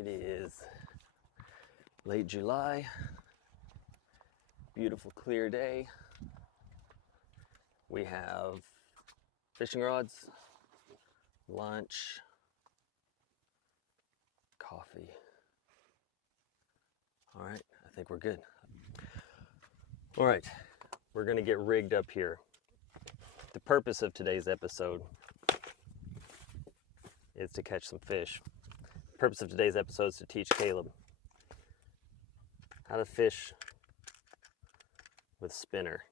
It is late July, beautiful clear day. We have fishing rods, lunch, coffee. All right, I think we're good. All right, we're gonna get rigged up here. The purpose of today's episode is to catch some fish. The purpose of today's episode is to teach Caleb how to fish with spinner.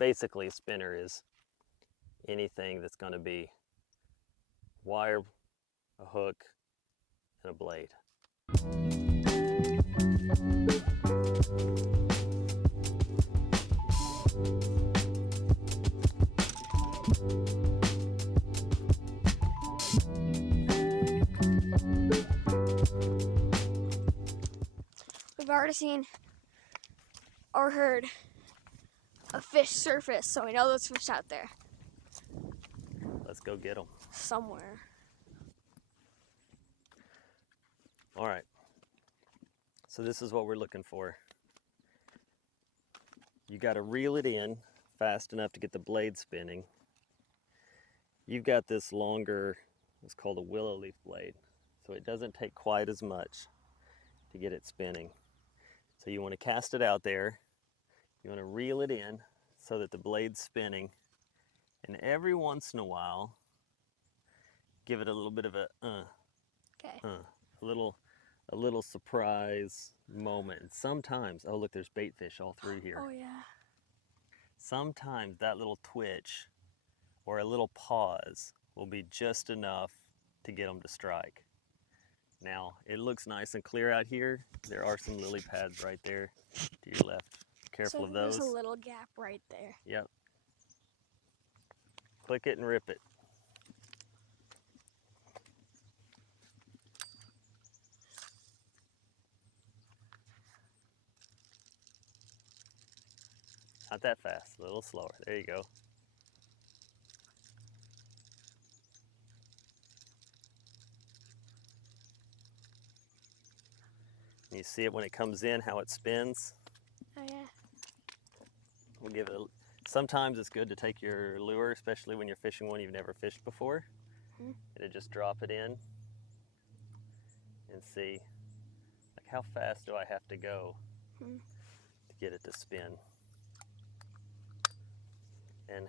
Basically, a spinner is anything that's going to be wire, a hook, and a blade. We've already seen or heard a fish surface, so we know there's fish out there. Let's go get them. Somewhere. All right. So this is what we're looking for. You got to reel it in fast enough to get the blade spinning. You've got this longer, it's called a willow leaf blade, so it doesn't take quite as much to get it spinning. So you want to cast it out there. You want to reel it in so that the blade's spinning, and every once in a while, give it a little bit of a a little surprise moment. And sometimes, oh look, there's bait fish all through here. Oh yeah. Sometimes that little twitch or a little pause will be just enough to get them to strike. Now, it looks nice and clear out here. There are some lily pads right there to your left. Careful of those. There's a little gap right there. Yep. Click it and rip it. Not that fast, a little slower. There you go. You see it when it comes in, how it spins. Oh yeah. We'll give it sometimes it's good to take your lure, especially when you're fishing one you've never fished before. And just drop it in and see, like, how fast do I have to go to get it to spin? And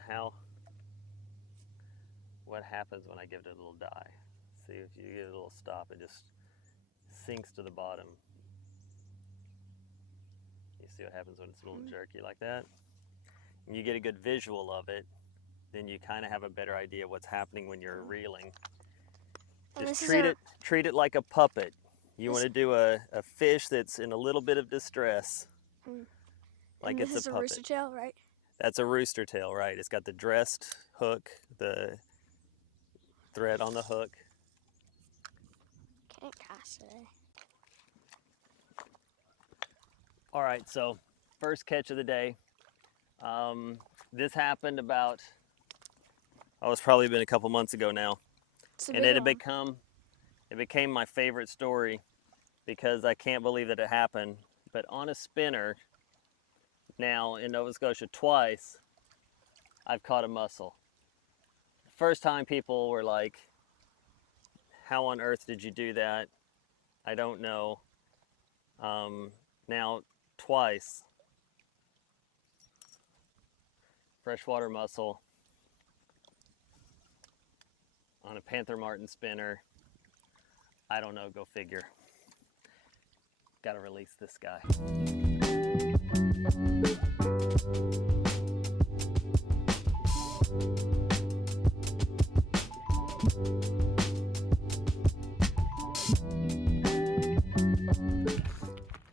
what happens when I give it a little dive? See, if you give it a little stop, it just sinks to the bottom. You see what happens when it's a little jerky like that? And you get a good visual of it, then you kind of have a better idea what's happening when you're reeling. Just treat it like a puppet. You want to do a fish that's in a little bit of distress, like it's a puppet. This is a rooster tail, right? That's a rooster tail, right? It's got the dressed hook, the thread on the hook. Can't cast today. All right, so first catch of the day. This happened about, it's probably been a couple months ago now. And it became my favorite story because I can't believe that it happened. But on a spinner, now in Nova Scotia twice, I've caught a mussel. First time people were like, how on earth did you do that? I don't know. Now twice, freshwater mussel on a Panther Martin spinner. I don't know, go figure. Gotta release this guy.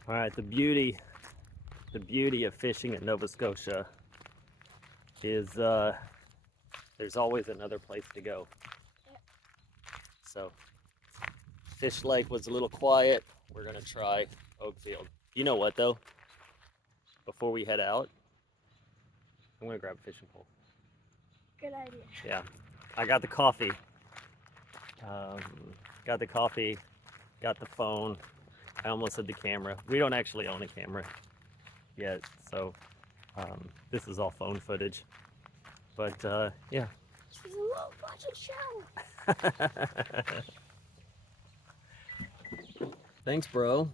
All right, the beauty of fishing in Nova Scotia is there's always another place to go. So Fish Lake was a little quiet. We're gonna try Oakfield. You know what though? Before we head out, I'm gonna grab a fishing pole. Good idea. Yeah, I got the coffee. Got the coffee got the phone. I almost said the camera. We don't actually own a camera yet, so this is all phone footage. But yeah. She's a low budget show. Thanks, bro.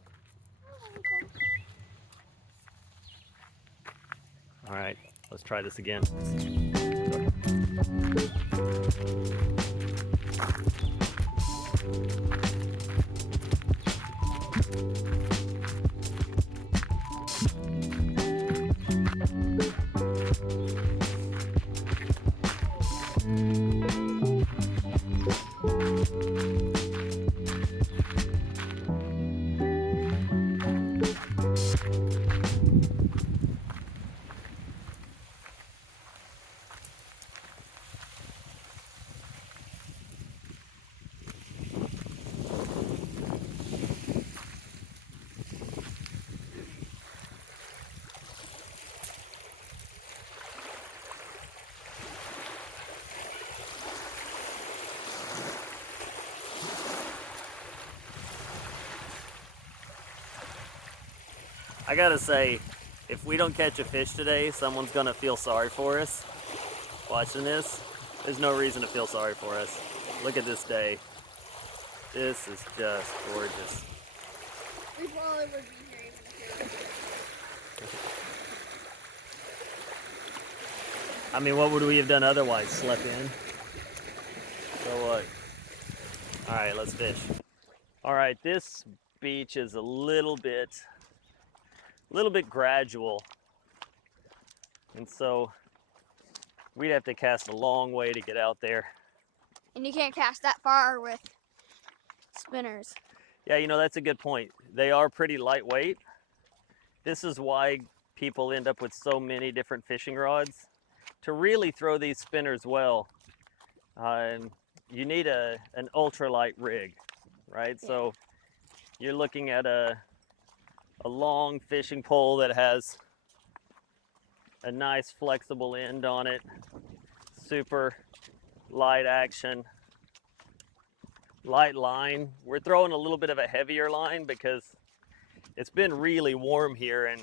All right, let's try this again. I gotta say, if we don't catch a fish today, someone's gonna feel sorry for us. Watching this, there's no reason to feel sorry for us. Look at this day. This is just gorgeous. We probably would be here even if we were. I mean, what would we have done otherwise? Slept in? So what? All right, let's fish. All right, this beach is a little bit gradual. And so we'd have to cast a long way to get out there. And you can't cast that far with spinners. Yeah, you know, that's a good point. They are pretty lightweight. This is why people end up with so many different fishing rods. To really throw these spinners well, you need an ultralight rig, right? Yeah. So you're looking at a long fishing pole that has a nice flexible end on it, super light action, light line. We're throwing a little bit of a heavier line because it's been really warm here, and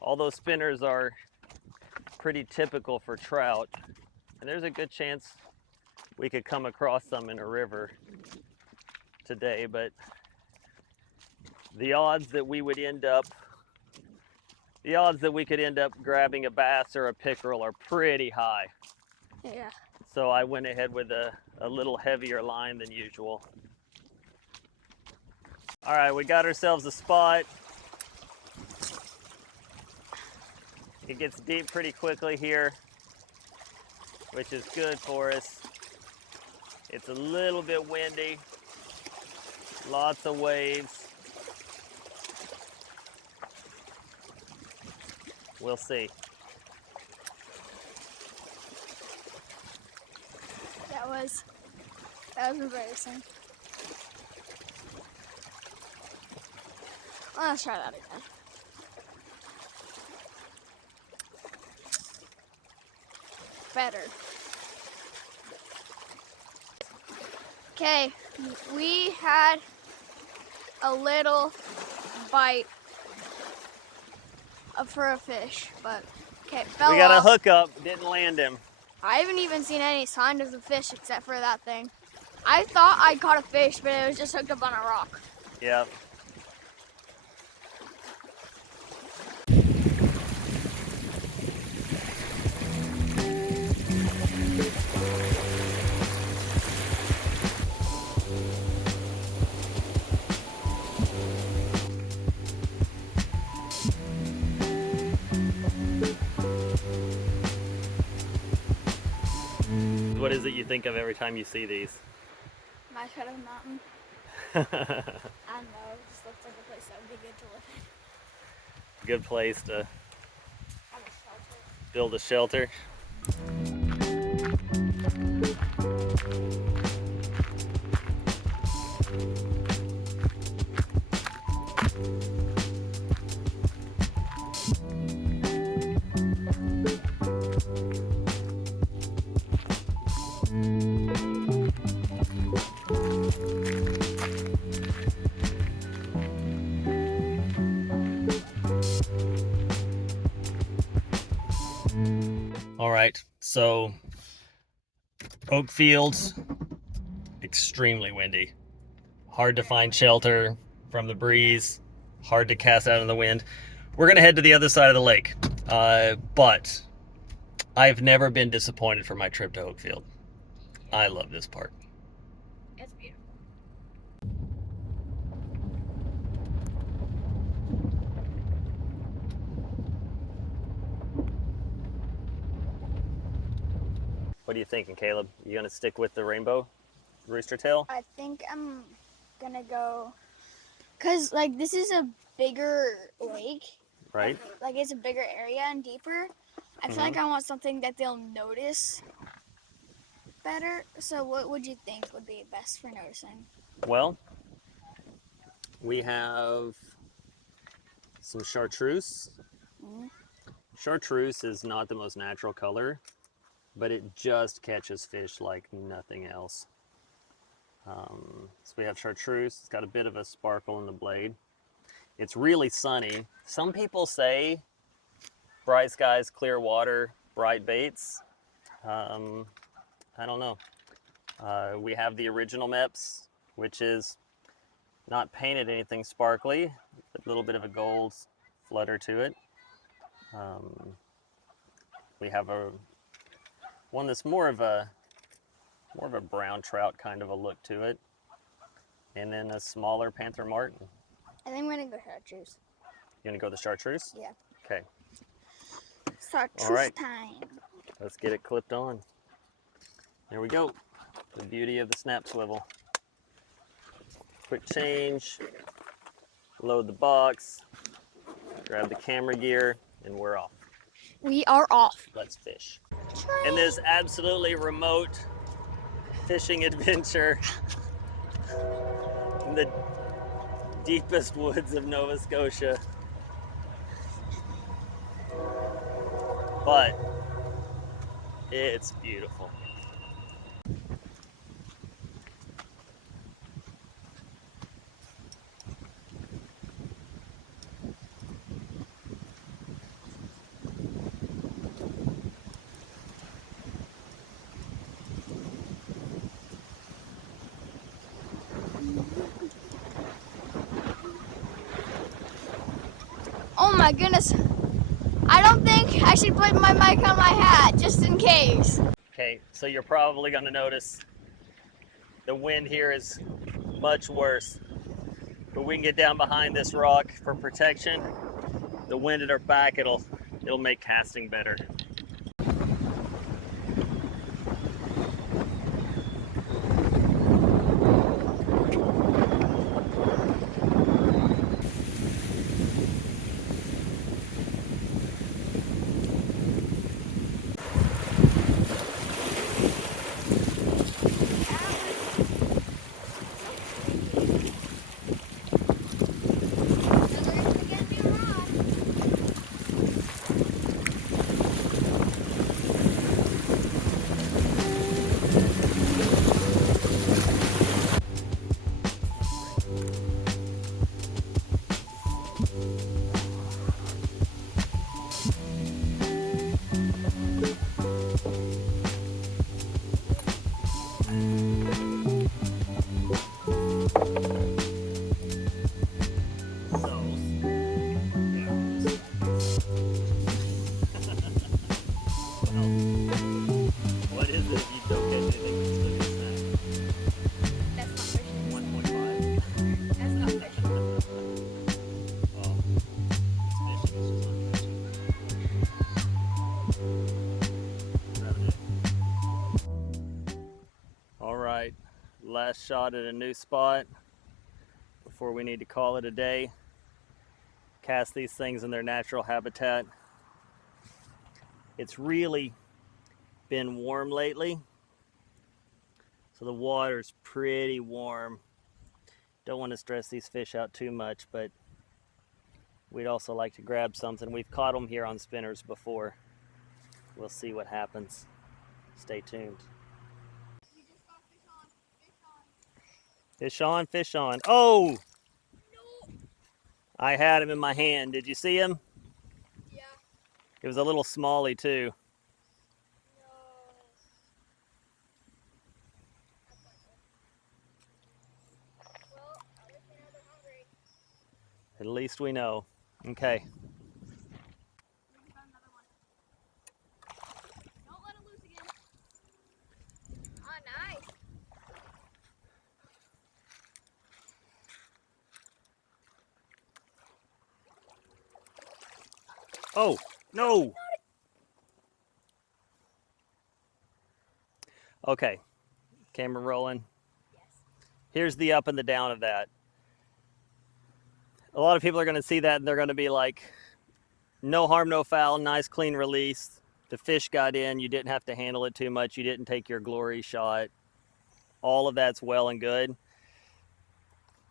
all those spinners are pretty typical for trout, and there's a good chance we could come across some in a river today, but the odds that we could end up grabbing a bass or a pickerel are pretty high. Yeah. So I went ahead with a little heavier line than usual. All right, we got ourselves a spot. It gets deep pretty quickly here, which is good for us. It's a little bit windy, lots of waves. We'll see. That was embarrassing. Let's try that again. Better. Okay, we had a little bite for a fish, but okay, We got a hookup, didn't land him. I haven't even seen any sign of the fish except for that thing. I thought I caught a fish, but it was just hooked up on a rock. Yep. What is it you think of every time you see these? My side of the mountain. I don't know, it just looks like a place that would be good to live in. Good place to build a shelter. All right, so oak fields, extremely windy. Hard to find shelter from the breeze, hard to cast out in the wind. We're gonna head to the other side of the lake, but I've never been disappointed for my trip to Oakfield. I love this park. It's beautiful. What are you thinking, Caleb? You gonna stick with the rainbow rooster tail? I think I'm gonna go, cause like this is a bigger lake, Right? like it's a bigger area and deeper. I feel like I want something that they'll notice better. So what would you think would be best for noticing? Well, we have some chartreuse. Mm. Chartreuse is not the most natural color, but it just catches fish like nothing else. So we have chartreuse. It's got a bit of a sparkle in the blade. It's really sunny. Some people say bright skies, clear water, bright baits. I don't know. We have the original Meps, which is not painted anything sparkly, a little bit of a gold flutter to it. We have one that's more of a brown trout kind of a look to it, and then a smaller Panther Martin. I think I'm gonna go chartreuse. You gonna go with the chartreuse? Yeah. Okay. Chartreuse All right. time. Let's get it clipped on. There we go. The beauty of the snap swivel. Quick change, load the box, grab the camera gear, and we're off. We are off. Let's fish. In this absolutely remote fishing adventure in the deepest woods of Nova Scotia. But it's beautiful. Oh my goodness. I don't think I should put my mic on my hat just in case. Okay, so you're probably gonna notice the wind here is much worse. But we can get down behind this rock for protection. The wind at our back, it'll make casting better. What is it if you don't get anything but spoon and snack? That's not fishing. 1.5. That's not fishing. Oh, it's fishing, it's just not fishing. All right, last shot at a new spot before we need to call it a day. Cast these things in their natural habitat. It's really been warm lately, so the water's pretty warm. Don't want to stress these fish out too much, but we'd also like to grab something. We've caught them here on spinners before. We'll see what happens. Stay tuned. Fish on, fish on. Oh! I had him in my hand. Did you see him? Yeah. It was a little smallie too. At least we know. Okay. Don't let it loose again. Ah, nice. Oh, no. Okay, camera rolling. Yes. Here's the up and the down of that. A lot of people are going to see that and they're going to be like, no harm, no foul, nice clean release. The fish got in, you didn't have to handle it too much, you didn't take your glory shot. All of that's well and good.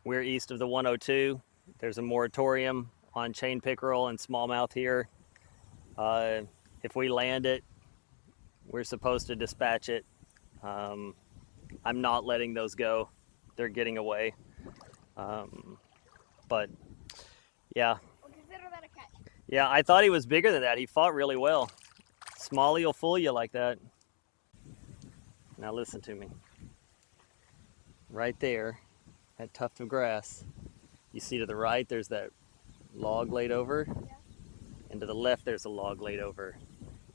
We're east of the 102. There's a moratorium on chain pickerel and smallmouth here. If we land it, we're supposed to dispatch it. I'm not letting those go. They're getting away. But yeah, We'll consider that a catch. yeah, I thought he was bigger than that. He fought really well. Smalley will fool you like that. Now listen to me. Right there, that tuft of grass, you see to the right, there's that log laid over. Yeah. And to the left, there's a log laid over.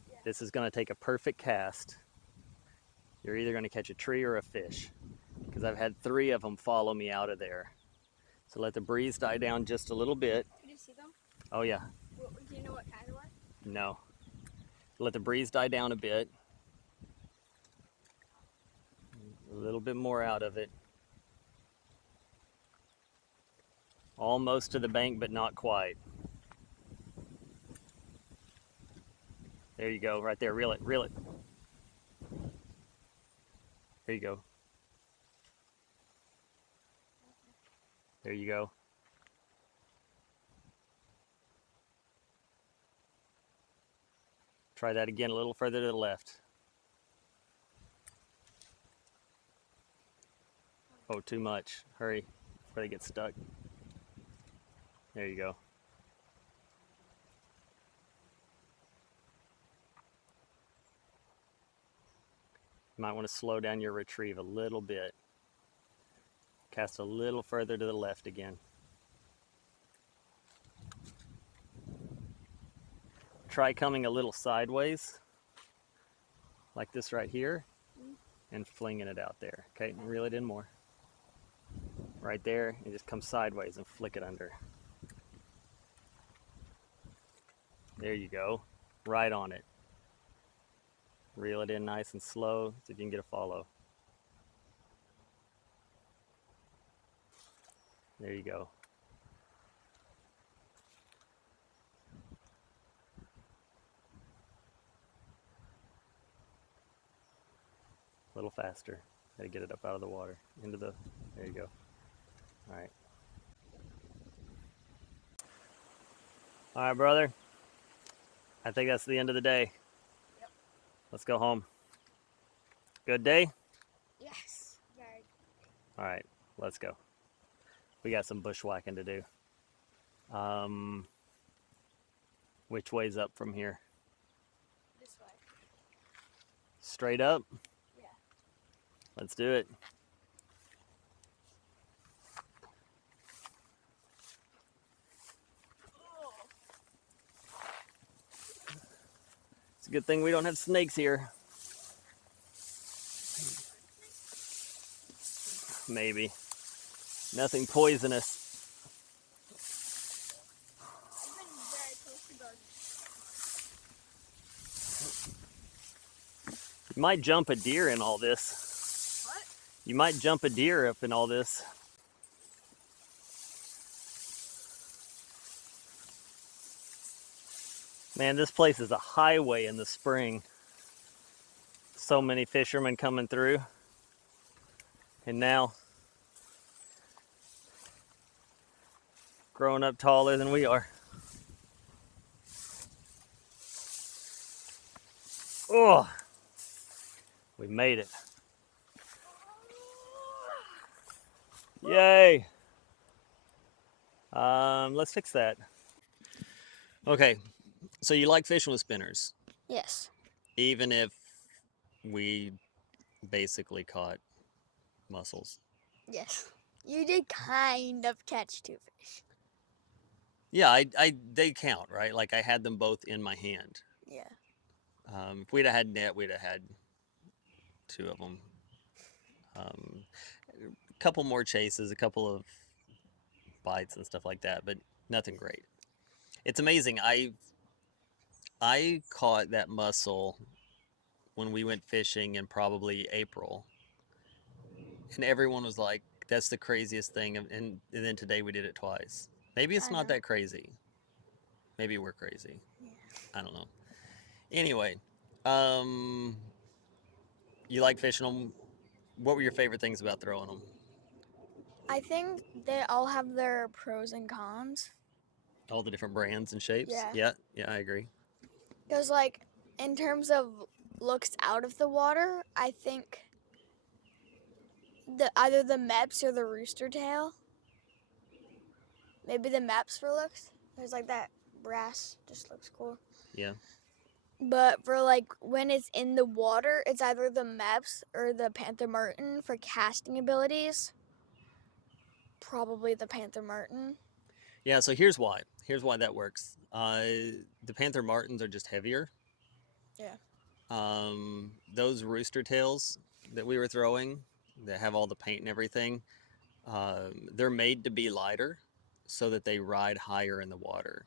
Yeah. This is going to take a perfect cast. You're either going to catch a tree or a fish, because I've had 3 of them follow me out of there. So let the breeze die down just a little bit. Could you see them? Oh yeah. Do you know what kind they were? No. Let the breeze die down a bit. A little bit more out of it. Almost to the bank, but not quite. There you go, right there. Reel it, reel it. There you go. There you go. Try that again a little further to the left. Oh, too much. Hurry before they get stuck. There you go. You might want to slow down your retrieve a little bit. Cast a little further to the left again. Try coming a little sideways, like this right here, and flinging it out there. Okay, reel it in more. Right there, and just come sideways and flick it under. There you go. Right on it. Reel it in nice and slow, see if you can get a follow. There you go. A little faster. Gotta get it up out of the water. Into the, there you go. All right. All right, brother. I think that's the end of the day. Yep. Let's go home. Good day? Yes. Very. All right, let's go. We got some bushwhacking to do. Which way's up from here? This way. Straight up? Yeah. Let's do it. It's a good thing we don't have snakes here. Maybe. Nothing poisonous. I've been very close to gardening. You might jump a deer in all this. What? You might jump a deer up in all this. Man, this place is a highway in the spring. So many fishermen coming through. And now, growing up taller than we are. Oh, we made it. Yay. Let's fix that. Okay, so you like fishing with spinners, Yes. even if we basically caught mussels. Yes. You did kind of catch 2 fish. Yeah, they count, right? Like I had them both in my hand. Yeah. If we'd have had net, we'd have had two of them. A couple more chases, a couple of bites and stuff like that, but nothing great. It's amazing. I caught that mussel when we went fishing in probably April, and everyone was like, "That's the craziest thing." And then today we did it twice. Maybe it's I not know. that crazy. Maybe we're crazy. I don't know. Anyway, um, you like fishing them. What were your favorite things about throwing them? I think they all have their pros and cons. All the different brands and shapes. Yeah. Yeah, yeah, I agree. Because, like, in terms of looks out of the water, I think either the Meps or the Rooster Tail. Maybe the Meps for looks. There's like that brass, just looks cool. Yeah. But for like when it's in the water, it's either the Meps or the Panther Martin for casting abilities. Probably the Panther Martin. Yeah, so here's why. Here's why that works. The Panther Martins are just heavier. Yeah. Those rooster tails that we were throwing that have all the paint and everything, they're made to be lighter so that they ride higher in the water.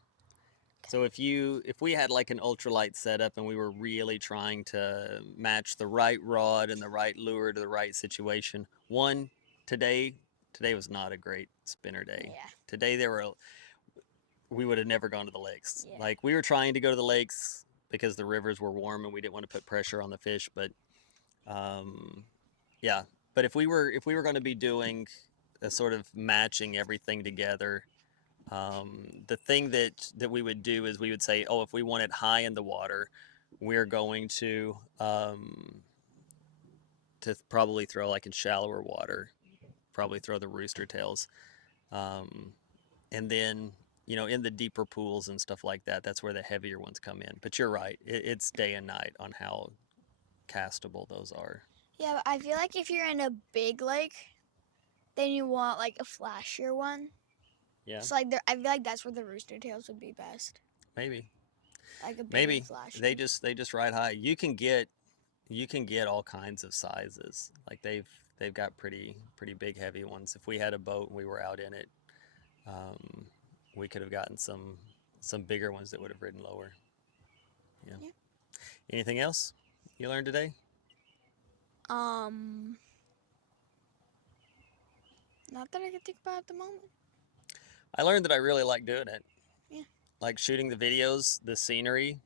So if we had like an ultralight setup and we were really trying to match the right rod and the right lure to the right situation, one today today was not a great spinner day. Yeah. Today we would have never gone to the lakes. Yeah. Like we were trying to go to the lakes because the rivers were warm and we didn't want to put pressure on the fish, but um, yeah. But if we were going to be doing a sort of matching everything together, the thing that we would do is we would say, oh, if we want it high in the water, we're going to probably throw like in shallower water, probably throw the rooster tails, um, and then in the deeper pools and stuff like that, that's where the heavier ones come in. But you're right, it's day and night on how castable those are. Yeah, but I feel like if you're in a big lake, then you want like a flashier one. Yeah, So like I feel like that's where the Rooster Tails would be best. maybe Like a big and maybe flashy. they just ride high. You can get all kinds of sizes. Like they've got pretty big heavy ones. If we had a boat and we were out in it, um, we could have gotten some bigger ones that would have ridden lower. Yeah. Yeah. Anything else you learned today? Um, not that I can think about at the moment. I learned that I really like doing it. Yeah. Like shooting the videos, the scenery.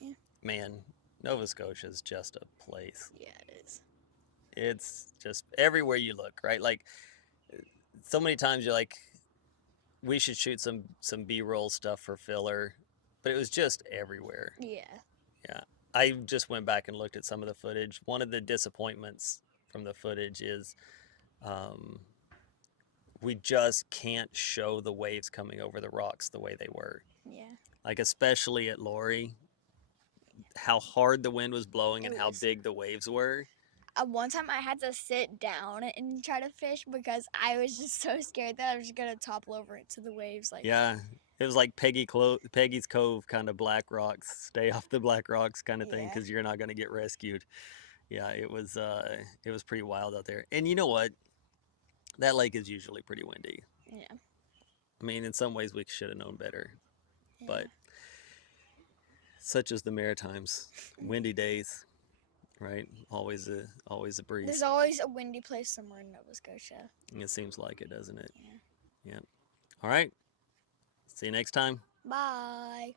Yeah. Man, Nova Scotia is just a place. Yeah, it is. It's just everywhere you look, right? Like so many times you're like, we should shoot some B-roll stuff for filler, but it was just everywhere. Yeah. Yeah. I just went back and looked at some of the footage. One of the disappointments from the footage is um, we just can't show the waves coming over the rocks the way they were. Yeah. Like especially at Lori, how hard the wind was blowing and It how was. big the waves were. One time I had to sit down and try to fish because I was just so scared that I was gonna topple over into the waves. Like. Yeah, it was like Peggy's Cove kind of black rocks. Stay off the black rocks kind of thing Yeah. because you're not going to get rescued. Yeah, it was pretty wild out there. And you know what? That lake is usually pretty windy. Yeah. I mean, in some ways we should have known better, Yeah. but such as the Maritimes, windy days, right? Always a breeze. There's always a windy place somewhere in Nova Scotia. It seems like it, doesn't it? Yeah. Yeah. All right. See you next time. Bye.